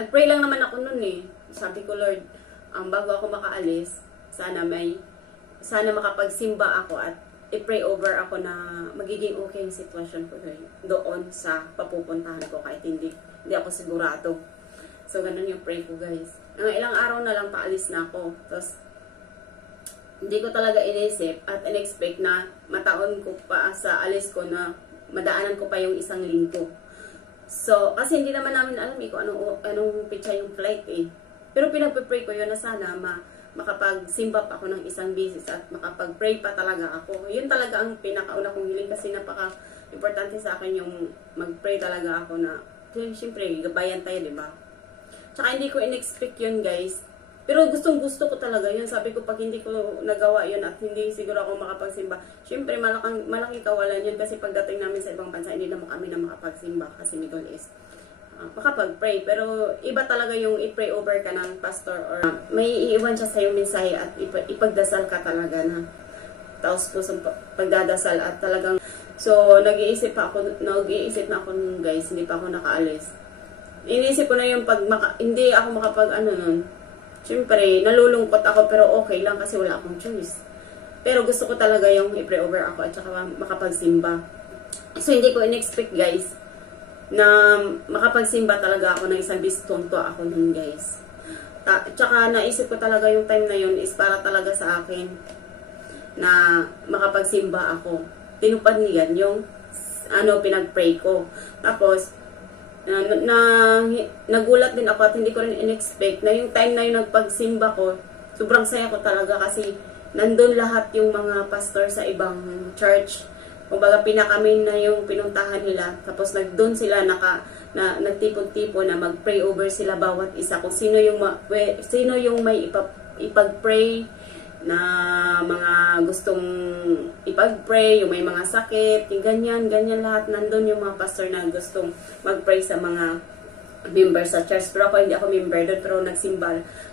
nag-pray lang naman ako nun eh. Sabi ko, Lord, bago ako makaalis, sana makapagsimba ako at i-pray over ako na magiging okay yung sitwasyon ko doon sa papupuntahan ko kahit hindi ako sigurado. So, ganun yung pray ko, guys. Ilang araw na lang paalis na ako. Tapos, hindi ko talaga inisip at in-expect na mataon ko pa sa alis ko na madaanan ko pa yung isang linggo. So, kasi hindi naman namin alam kung anong pitsa yung flight eh. Pero pinag-pray ko yun na sana makapag-simba pa ako ng isang beses at makapag-pray pa talaga ako. Yun talaga ang pinakauna kong hiling kasi napaka-importante sa akin yung mag-pray talaga ako na, siyempre, gabayan tayo, diba? Tsaka hindi ko in-expect yun, guys. Pero gustong-gusto ko talaga yun. Sabi ko, pag hindi ko nagawa yun at hindi siguro ako makapagsimba, syempre, malaking kawalan yun kasi pagdating namin sa ibang bansa, hindi naman kami na makapagsimba kasi Middle East. Makapag-pray. Pero iba talaga yung i-pray over ka ng pastor or may iiwan siya sa'yo mensahe at ipagdasal ka talaga na taos pusong pagdadasal at talagang so nag-iisip na ako nun, guys, hindi pa ako nakaalis. Iniisip ko na yung hindi ako nun. Siyempre, nalulungkot ako pero okay lang kasi wala akong choice. Pero gusto ko talaga yung i-pray over ako at saka makapagsimba. So hindi ko in-expect, guys, na makapagsimba talaga ako ng isang bistonto ako nun, guys. Tsaka naisip ko talaga yung time na yun is para talaga sa akin na makapagsimba ako. Tinupad niyan yung pinag-pray ko. Tapos, nagulat din ako at hindi ko rin in-expect na yung time na yung nagpagsimba ko, sobrang saya ko talaga kasi nandun lahat yung mga pastor sa ibang church. Kumbaga, pinakamin na yung pinuntahan nila. Tapos, doon sila nagtipon-tipon na mag-pray over sila bawat isa. Kung sino yung may ipag-pray na mga gustong ipag-pray, yung may mga sakit, yung ganyan lahat. Nandun yung mga pastor na gustong mag-pray sa mga member sa church. Pero ako, hindi ako member doon. Pero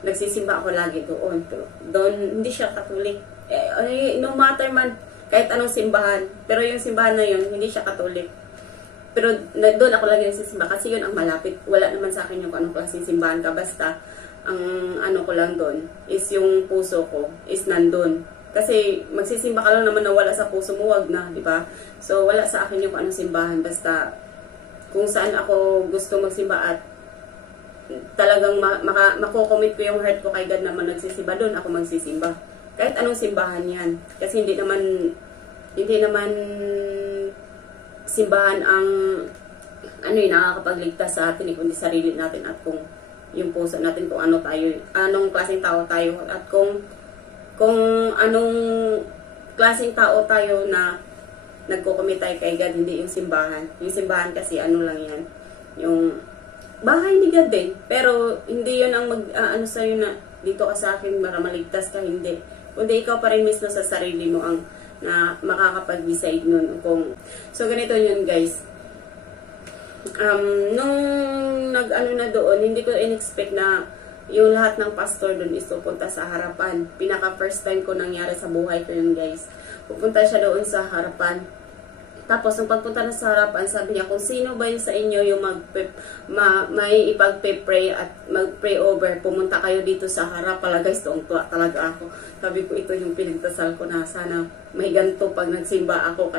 nagsisimba ako lagi doon. Pero doon, hindi siya Catholic. No matter man, kahit anong simbahan. Pero yung simbahan na yun, hindi siya Catholic. Pero doon ako lagi nagsisimba kasi yun ang malapit. Wala naman sa akin yung anong klaseng simbahan ka. Basta, ang ko lang doon is yung puso ko is nandun. Kasi magsisimba ka lang naman na wala sa puso mo, wag na, di ba? So, wala sa akin yung anong simbahan. Basta, kung saan ako gusto magsimba at talagang makocommit ko yung heart ko kay God naman nagsisimba, doon ako magsisimba. Kahit anong simbahan yan. Kasi hindi naman simbahan ang nakakapagligtas sa atin, kundi sarili natin at kung yung puso natin kung anong klaseng tao tayo at kung anong klaseng tao tayo na nagko-commit tayo kay God, hindi yung simbahan. Yung simbahan kasi lang yan. Yung bahay ni God din. Pero hindi yun ang sa'yo na dito ka sa akin para maligtas ka, hindi. Kundi ikaw pa rin mismo sa sarili mo ang na makakapag-decide nun. So, ganito yun, guys. Nung na doon, hindi ko in-expect na yung lahat ng pastor doon is pupunta sa harapan. Pinaka-first time ko nangyari sa buhay ko yun, guys. Pupunta siya doon sa harapan. Tapos, nung pagpunta na sa harapan, sabi niya, kung sino ba yun sa inyo yung may ipag-pray at mag-pray over, pumunta kayo dito sa harap. Pala, guys, tuwang-tuwa talaga ako. Sabi ko, ito yung pinagdasal ko na sana may ganito pag nagsimba ako.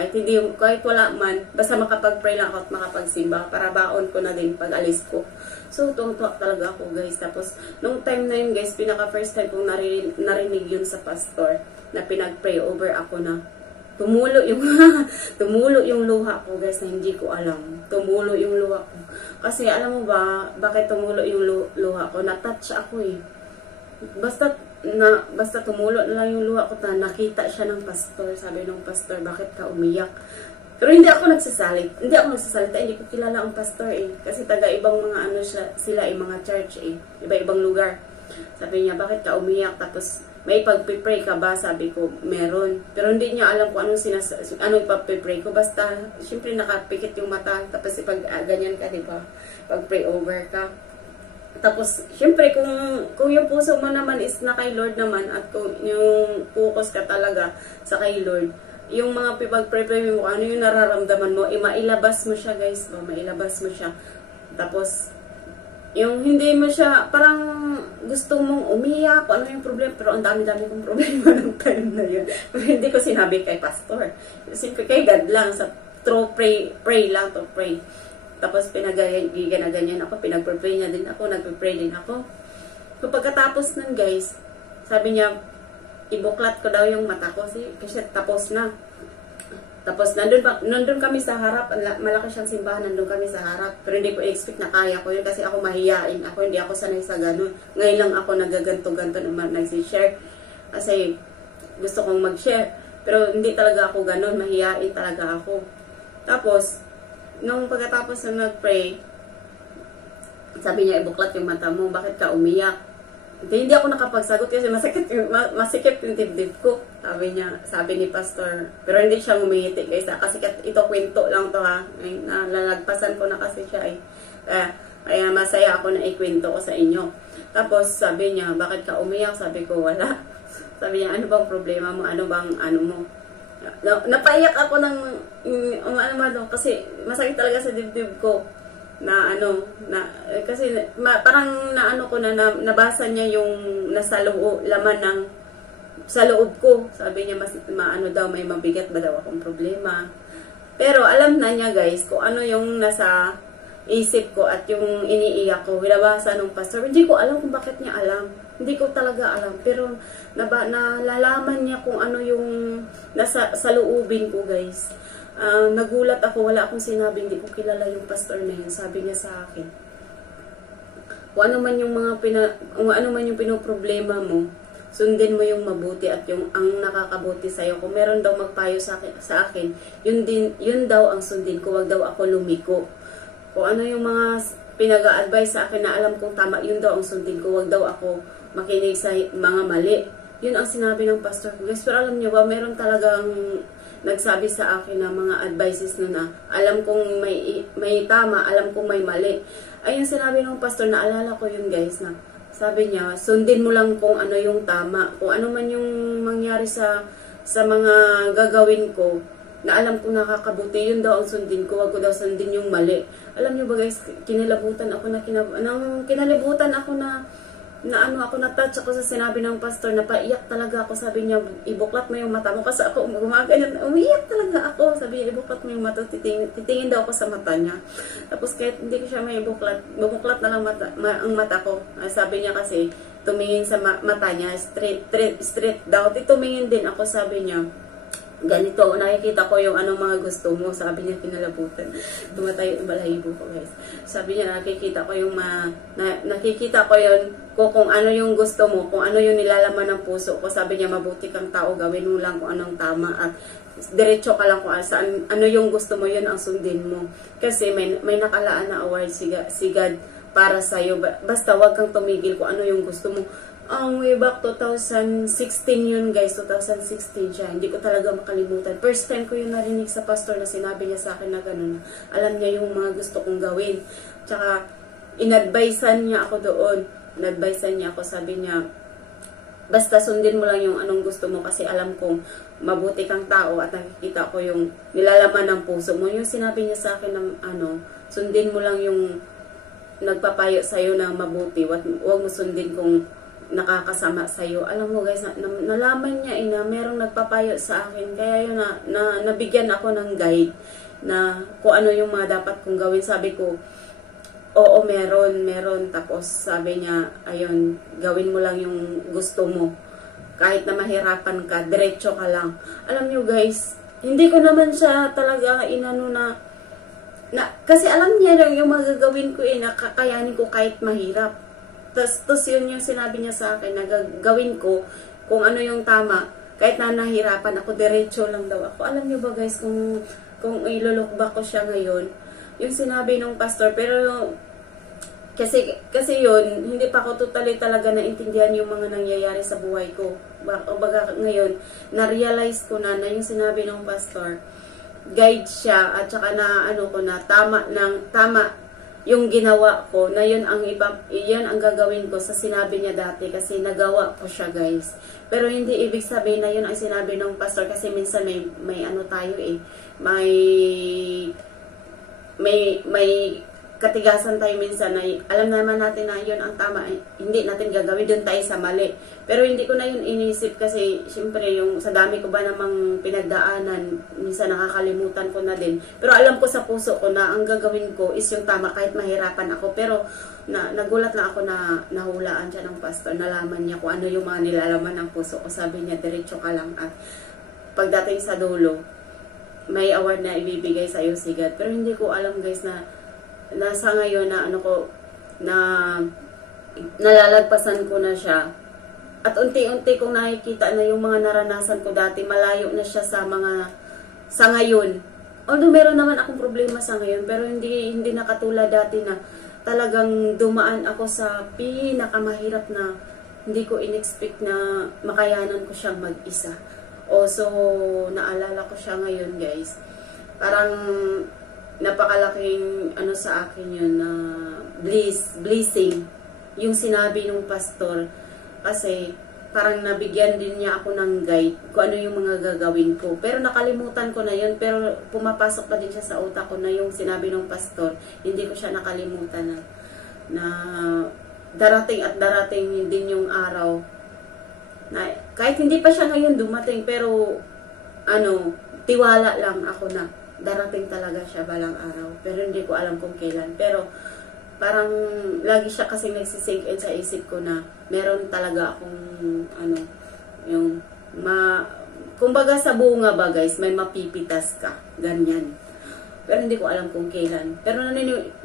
Kahit wala man, basta makapag-pray lang ako at makapagsimba para baon ko na din pag alis ko. So, tuwang-tuwa talaga ako, guys. Tapos, nung time na yun, guys, pinaka-first time kong narinig yun sa pastor na pinag-pray over ako na tumulo yung luha ko, guys, na hindi ko alam. Tumulo yung luha ko. Kasi alam mo ba, bakit tumulo yung luha ko? Na-touch ako eh. Basta tumulo na lang yung luha ko, nakita siya ng pastor. Sabi ng pastor, bakit ka umiyak? Pero hindi ako nagsasalita. Hindi ko kilala ang pastor eh. Kasi taga-ibang mga sila mga church eh. Iba-ibang lugar. Sabi niya, bakit ka umiyak? Tapos, may pag-pray ka ba? Sabi ko, meron. Pero hindi niya alam kung anong pag-pray ko. Basta, syempre nakapikit yung mata. Tapos, ganyan ka, diba? Pag-pray over ka. Tapos, syempre, kung yung puso mo naman is na kay Lord naman at kung yung focus ka talaga sa kay Lord, yung mga pag-pray mo, ano yung nararamdaman mo, mailabas mo siya, guys. Mailabas mo siya. Tapos, Yung hindi mo siya, parang gusto mong umiyak, kung ano yung problema, pero ang dami-dami kong problema ng time na yun. Pero hindi ko sinabi kay pastor. Siyempre kay God lang, sa through pray lang to pray. Tapos pinagaganyan ako, pinagpray niya din ako, nagpray din ako. So pagkatapos nun guys, sabi niya, ibuklat ko daw yung mata ko, kasi tapos na. Tapos nandun kami sa harap, malaki siyang simbahan, nandun kami sa harap. Pero hindi ko expect na kaya ko yun kasi ako mahiyain ako, hindi ako sanay sa ganun. Ngayon lang ako nagaganto-ganto naman nag-share kasi gusto kong mag-share. Pero hindi talaga ako ganun, mahiyain talaga ako. Tapos, nung pagkatapos na nag-pray, sabi niya, ibuklat yung mata mo, bakit ka umiyak? Hindi ako nakapagsagot kasi masikip yung dibdib ko. Sabi ni pastor. Pero hindi siya ngumingiti guys. Kasi ito kwento lang to ha. Nalalagpasan ko na kasi siya eh. Kaya masaya ako na ikwento ko sa inyo. Tapos sabi niya, bakit ka umiyak? Sabi ko, wala. Sabi niya, ano bang problema mo? Ano bang ano mo? Napaiyak ako ng kasi masakit talaga sa dibdib ko. Kasi parang naano ko nabasa niya yung nasa laman ng sa loob ko. Sabi niya daw may mabigat ba daw akong problema. Pero alam na niya guys kung ano yung nasa isip ko at yung iniiyak ko. Hinabasa nung pastor. Hindi ko alam kung bakit niya alam. Hindi ko talaga alam. Pero nalalaman niya kung ano yung nasa sa loobin ko guys. Nagulat ako, wala akong sinabi, hindi ko kilala yung pastor na yun. Sabi niya sa akin, kung ano man yung pinoproblema mo, sundin mo yung mabuti at yung ang nakakabuti sa'yo. Kung meron daw magpayo sa akin, yun daw ang sundin ko, wag daw ako lumiko. Kung ano yung mga pinag-a-advise sa akin na alam kong tama, yun daw ang sundin ko, wag daw ako makinig sa mga mali. Yun ang sinabi ng pastor ko. Guys, pero alam niyo ba, meron talagang nagsabi sa akin na mga advices na alam kong may tama, alam kong may mali. Ayun sinabi ng pastor, naalala ko yun guys, na sabi niya, sundin mo lang kung ano yung tama, kung ano man yung mangyari sa mga gagawin ko, na alam kong nakakabuti, yun daw ang sundin ko, wag ko daw sundin yung mali. Alam niyo ba guys, kinalibutan ako na-touch ako sa sinabi ng pastor, napaiyak talaga ako. Sabi niya, ibuklat mo yung mata mo. Kasi ako gumaganyan, umiyak talaga ako. Sabi niya, ibuklat mo yung mata, titingin daw ako sa mata niya. Tapos kahit hindi ko siya may ibuklat, bumuklat na lang ang mata ko. Sabi niya kasi, tumingin sa mata niya, straight daw. Tumingin din ako, sabi niya, ganito, nakikita ko yung anong mga gusto mo. Sabi niya, kinalabutan. Tumatayo yung balahibo ko, guys. Sabi niya, nakikita ko yung kung ano yung gusto mo, kung ano yung nilalaman ng puso ko. Sabi niya, mabuti kang tao, gawin mo lang kung anong tama at diretso ka lang kung ano yung gusto mo, yun ang sundin mo. Kasi may nakalaan na award si God para sa'yo. Basta wag kang tumigil kung ano yung gusto mo. Way back 2016 yun guys, 2016 siya. Hindi ko talaga makalimutan. First time ko yung narinig sa pastor na sinabi niya sa akin na gano'n. Alam niya yung mga gusto kong gawin. Tsaka, inadvisean niya ako doon. Inadvisean niya ako, sabi niya, basta sundin mo lang yung anong gusto mo kasi alam kong mabuti kang tao at nakikita ko yung nilalaman ng puso mo. Yung sinabi niya sa akin ng sundin mo lang yung nagpapayo sa'yo na mabuti. Huwag mo sundin kung nakakasama sa'yo. Alam mo guys, nalaman niya na merong nagpapayo sa akin. Kaya yun nabigyan ako ng guide na kung ano yung mga dapat kong gawin. Sabi ko, oo, meron. Tapos sabi niya, ayun, gawin mo lang yung gusto mo. Kahit na mahirapan ka, diretso ka lang. Alam niyo guys, hindi ko naman siya talaga inano na kasi alam niya lang yung magagawin ko na kakayanin ko kahit mahirap. Tapos yun yung sinabi niya sa akin na gawin ko kung ano yung tama. Kahit na nahirapan ako, diretso lang daw ako. Alam niyo ba guys, kung ilulok back ko siya ngayon, yung sinabi ng pastor, pero kasi yun, hindi pa ako totally talaga naintindihan yung mga nangyayari sa buhay ko. Baga ngayon, na-realize ko na yung sinabi ng pastor, guide siya, at saka tama yung ginawa ko, na yun ang gagawin ko sa sinabi niya dati kasi nagawa ko siya guys. Pero hindi ibig sabihin na yun ang sinabi ng pastor kasi minsan may ano tayo may katigasan tayo minsan na alam naman natin na yun ang tama, hindi natin gagawin, doon tayo sa mali. Pero hindi ko na yun inisip kasi syempre yung sa dami ko ba namang pinagdaanan, minsan nakakalimutan ko na din. Pero alam ko sa puso ko na ang gagawin ko is yung tama kahit mahirapan ako. Pero nagulat lang ako na nahulaan siya ng pastor, nalaman niya kung ano yung mga nilalaman ng puso ko. Sabi niya, diretso ka lang at pagdating sa dulo, may award na ibibigay sa iyo si God. Pero hindi ko alam guys na nasa ngayon na nalalagpasan ko na siya. At unti-unti kong nakikita na yung mga naranasan ko dati, malayo na siya sa ngayon. Although meron naman akong problema sa ngayon, pero hindi na katulad dati na talagang dumaan ako sa pinakamahirap na hindi ko in-expect na makayanan ko siyang mag-isa. So, naalala ko siya ngayon guys. Parang napakalaking sa akin yun na blessing yung sinabi ng pastor, kasi parang nabigyan din niya ako ng guide kung ano yung mga gagawin ko, pero nakalimutan ko na yun, pero pumapasok pa din siya sa utak ko na yung sinabi ng pastor, hindi ko siya nakalimutan na darating at darating din yung araw na kahit hindi pa siya ngayon dumating, pero tiwala lang ako na darating talaga siya balang araw. Pero hindi ko alam kung kailan. Pero parang lagi siya kasi nagsisink in sa isip ko na meron talaga akong kumbaga sa bunga ba guys, may mapipitas ka. Ganyan. Pero hindi ko alam kung kailan. Pero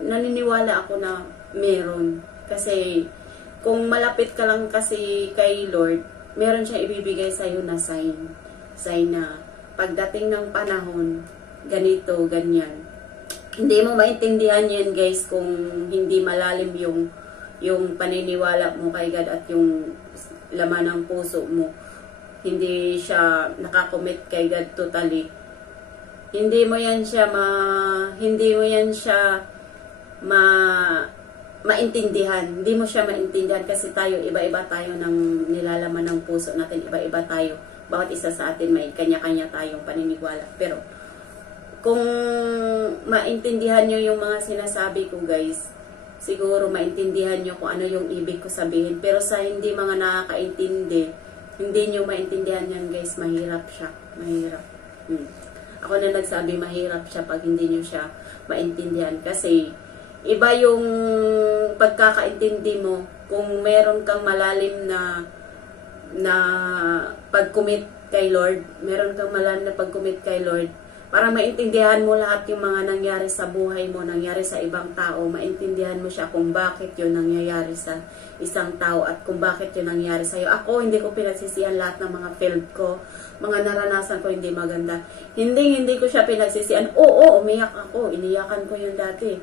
naniniwala ako na meron. Kasi kung malapit ka lang kasi kay Lord, meron siya ibibigay sa'yo na sign. Sign na pagdating ng panahon, ganito, ganyan. Hindi mo maintindihan yan guys kung hindi malalim yung paniniwala mo kay God at yung laman ng puso mo. Hindi siya nakakommit kay God totally. Hindi mo yan siya maintindihan. Hindi mo siya maintindihan kasi tayo, iba-iba tayo ng nilalaman ng puso natin. Iba-iba tayo. Bawat isa sa atin may kanya-kanya tayong paniniwala. Pero kung maintindihan nyo yung mga sinasabi ko guys, siguro maintindihan nyo kung ano yung ibig ko sabihin. Pero sa hindi mga nakakaintindi, hindi nyo maintindihan yan guys, mahirap siya. Mahirap. Ako na nagsabi mahirap siya pag hindi nyo siya maintindihan. Kasi iba yung pagkakaintindi mo kung meron kang malalim na pag-commit kay Lord. Meron kang malalim na pag-commit kay Lord. Para maintindihan mo lahat yung mga nangyari sa buhay mo, nangyari sa ibang tao, maintindihan mo siya kung bakit yun nangyayari sa isang tao at kung bakit yun nangyari sa'yo. Ako, hindi ko pinagsisihan lahat ng mga failed ko, mga naranasan ko hindi maganda. Hindi ko siya pinagsisihan. Oo, umiyak ako. Iniyakan ko yun dati.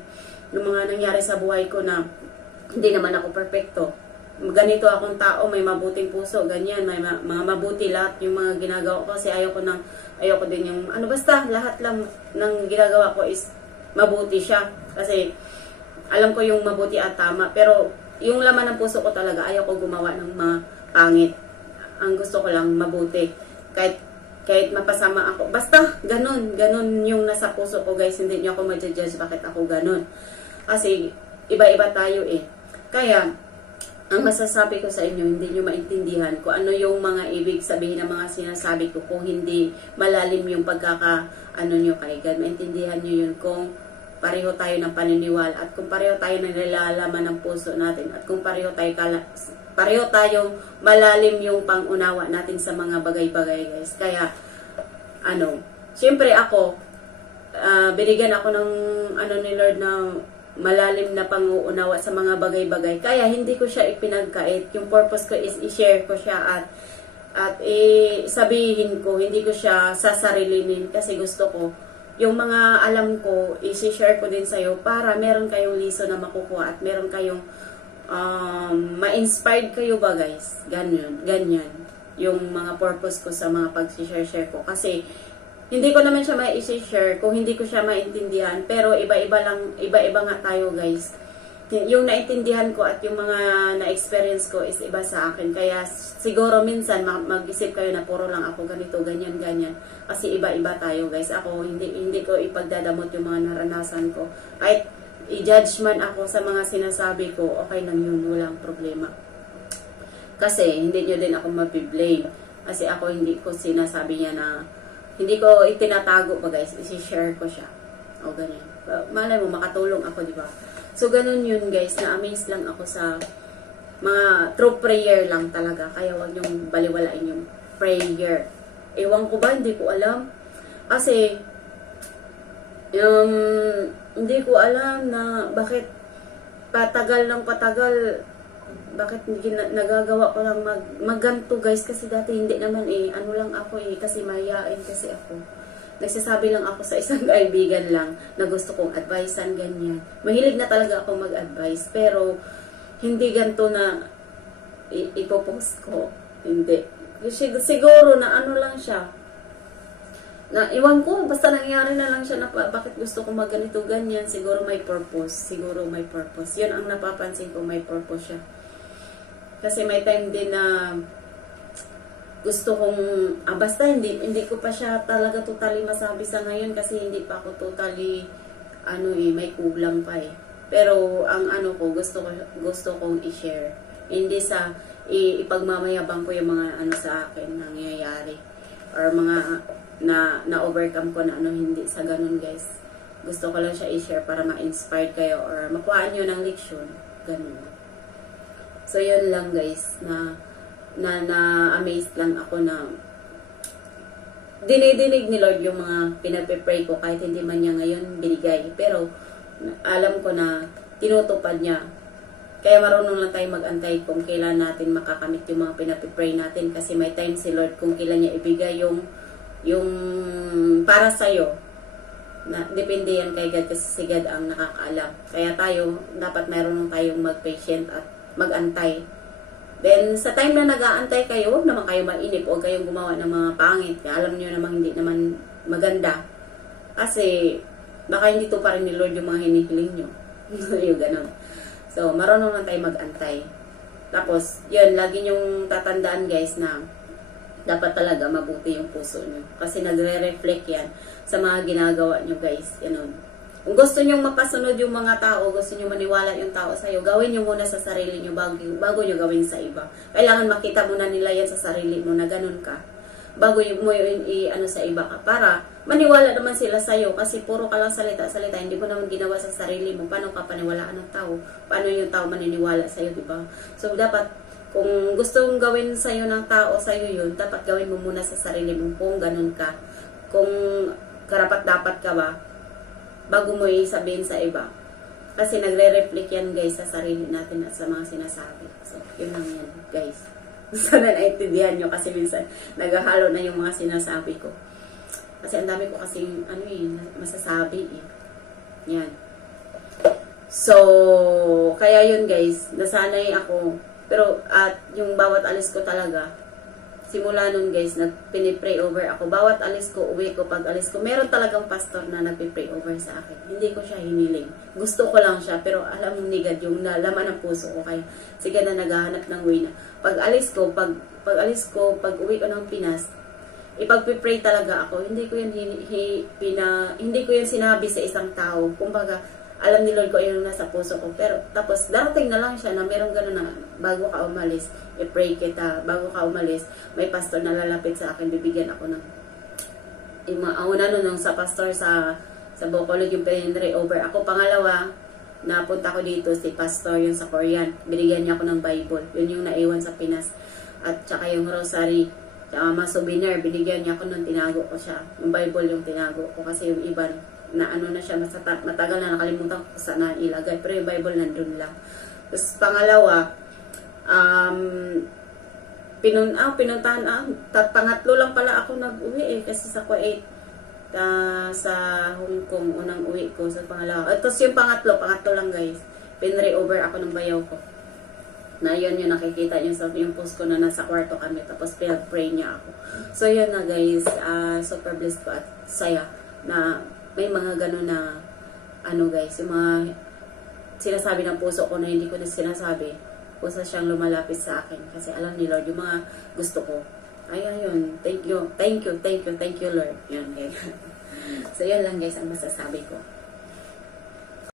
Yung mga nangyari sa buhay ko na hindi naman ako perfecto. Ganito akong tao, may mabuting puso, ganyan, may mga mabuti lahat yung mga ginagawa ko kasi ayoko din yung basta lahat lang ng ginagawa ko is mabuti siya kasi alam ko yung mabuti at tama, pero yung laman ng puso ko talaga ayoko gumawa ng pangit. Ang gusto ko lang mabuti kahit mapasama ako, basta ganun yung nasa puso ko guys. Hindi niyo ako ma-judge bakit ako ganun kasi iba-iba tayo kaya ang masasabi ko sa inyo, hindi nyo maintindihan kung ano yung mga ibig sabihin ng mga sinasabi ko kung hindi malalim yung nyo kay God. Maintindihan nyo yun kung pareho tayo ng paniniwala at kung pareho tayo ng nilalaman ng puso natin at kung pareho tayong malalim yung pangunawa natin sa mga bagay-bagay guys. Kaya, siyempre ako, binigyan ako ng ni Lord na malalim na panguunawa sa mga bagay-bagay. Kaya hindi ko siya ipinagkait. Yung purpose ko is i-share ko siya at sabihin ko, hindi ko siya sasarilinin kasi gusto ko yung mga alam ko, i-share ko din sa'yo para meron kayong lesson na makukuha at meron kayong ma-inspired kayo ba guys. Ganyan. Yung mga purpose ko sa mga pag-share ko. Kasi hindi ko naman siya ma-i-share kung hindi ko siya maintindihan. Pero iba-iba nga tayo guys. Yung naintindihan ko at yung mga na-experience ko is iba sa akin. Kaya siguro minsan mag-isip kayo na puro lang ako ganito, ganyan. Kasi iba-iba tayo guys. Ako hindi ko ipagdadamot yung mga naranasan ko. i-judge man ako sa mga sinasabi ko, okay lang yun, walang problema. Kasi hindi nyo din ako mabiblame. Kasi ako hindi ko sinasabi niya na, hindi ko itinatago pa guys, isi-share ko siya. O ganyan. Malay mo, makatulong ako, di ba? So ganun yun guys, na-amaze lang ako sa mga true prayer lang talaga. Kaya wag nyong baliwalain yung prayer. Ewan ko ba, hindi ko alam. Kasi, hindi ko alam na bakit patagal ng patagal, bakit nagagawa ko lang magganto guys, kasi dati hindi naman ano lang ako kasi mahihain kasi ako. Nagsasabi lang ako sa isang kaibigan lang na gusto kong advicean, ganyan. Mahilig na talaga ako mag-advise, pero hindi ganto na ipopost ko. Hindi. Siguro na ano lang siya, na iwan ko, basta nangyari na lang siya na bakit gusto ko magganito ganyan, siguro may purpose, yun ang napapansin ko, may purpose siya. Kasi may time din na gusto kong, basta hindi ko pa siya talaga totally masabi sa ngayon, kasi hindi pa ako totally, may kulang pa pero ang ko, gusto kong i-share, hindi sa ipagmamayabang ko yung mga sa akin nangyayari, or mga na-overcome ko na hindi sa ganun guys. Gusto ko lang siya i-share para ma-inspire kayo or makuhaan nyo ng leksyon. Ganun. So, yun lang guys, na-amazed lang ako na dinidinig ni Lord yung mga pinapipray ko kahit hindi man niya ngayon binigay. Pero, alam ko na tinutupad niya. Kaya marunong lang tayo mag-antay kung kailan natin makakamit yung mga pinapipray natin, kasi may time si Lord kung kailan niya ibigay yung para sa'yo, na depende yan kay God, kasi si God ang nakakaalam. Kaya tayo, dapat mayroon tayong mag-patient at mag-antay. Then, sa time na nag-aantay kayo, huwag naman kayo mainip o kayong gumawa ng mga pangit. Kaya alam nyo naman hindi naman maganda. Kasi, baka hindi to pa rin ni Lord yung mga hinihiling nyo. Yung ganun. So, marunong lang tayo mag-antay. Tapos, yun, lagi nyong tatandaan guys na dapat talaga mabuti yung puso nyo. Kasi nagre-reflect yan sa mga ginagawa nyo guys. Ganun. Kung gusto nyo mapasunod yung mga tao, gusto nyo maniwala yung tao sa'yo, gawin nyo muna sa sarili nyo bago nyo gawin sa iba. Kailangan makita muna nila yan sa sarili mo na ganun ka. Bago mo yung sa iba ka. Para maniwala naman sila sa'yo. Kasi puro ka lang salita-salita. Hindi mo naman ginawa sa sarili mo. Paano ka paniwalaan ng tao? Paano yung tao maniniwala sa'yo, diba? So, dapat kung gusto mong gawin sa'yo ng tao sa'yo yun, dapat gawin mo muna sa sarili mo kung ganun ka. Kung karapat-dapat ka ba, bago mo sabihin sa iba. Kasi nagre-reflect yan guys sa sarili natin at sa mga sinasabi. So, yun lang yan guys. Sana naintindihan nyo, kasi minsan naghahalo na yung mga sinasabi ko. Kasi ang dami ko kasing masasabi Yan. So, kaya yun guys, nasanay ako. Pero at yung bawat alis ko talaga, simula nun guys, nagpinipray over ako. Bawat alis ko, uwi ko, pag alis ko, meron talagang pastor na nagpipray over sa akin. Hindi ko siya hiniling. Gusto ko lang siya, pero alam mo ni God, yung laman ng puso ko. Kaya sige na naghahanap ng way na. Pag alis ko, pag uwi ko ng Pinas, ipagpipray talaga ako. Hindi ko yan sinabi sa isang tao. Kumbaga, alam ni Lord ko yung nasa puso ko. Pero tapos darating na lang siya na meron gano'n na bago ka umalis, i-pray kita. Bago ka umalis, may pastor na lalapit sa akin, bibigyan ako ng una nun sa pastor sa Bacolod yung pinray over. Ako pangalawa, napunta ko dito si pastor yung sa Korean. Binigyan niya ako ng Bible. Yun yung naiwan sa Pinas. At saka yung rosary, tsaka mga souvenir, binigyan niya ako nung tinago ko siya. Yung Bible yung tinago ko, kasi yung iba na na siya, matagal na nakalimutan ko saan na ilagay, pero yung Bible nandun lang. Tapos pangalawa, pinuntahan, pangatlo lang pala ako nag-uwi kasi sa Kuwait, sa Hong Kong, unang uwi ko sa pangalawa. Tapos yung pangatlo lang guys, pinray over ako ng bayaw ko. Na yun yung nakikita nyo sa yung post ko na nasa kwarto kami, tapos pinag-pray niya ako. So yun na guys, super blessed ko at saya na may mga gano'n na guys, yung mga sinasabi ng puso ko na hindi ko na sinasabi, pusa siyang lumalapit sa akin kasi alam ni Lord yung mga gusto ko. Ayun, thank you Lord. Yan guys. So yan lang guys ang masasabi ko.